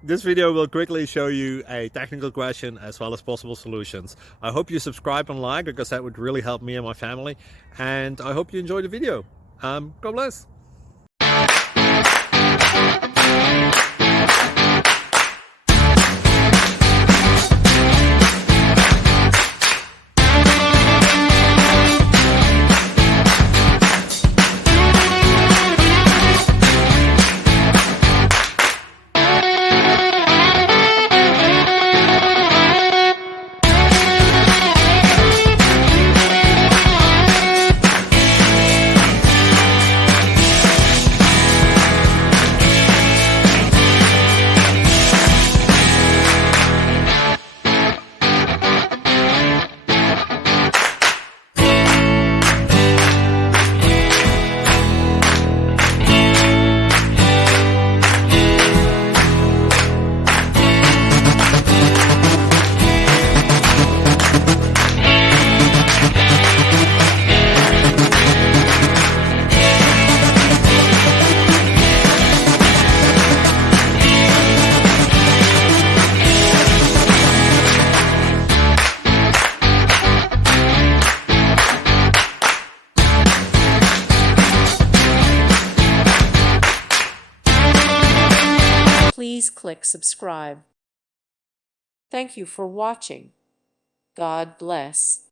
This video will quickly show you a technical question as well as possible solutions. I hope you subscribe and like, because that would really help me and my family. And I hope you enjoy the video. God bless. Please click subscribe. Thank you for watching. God bless.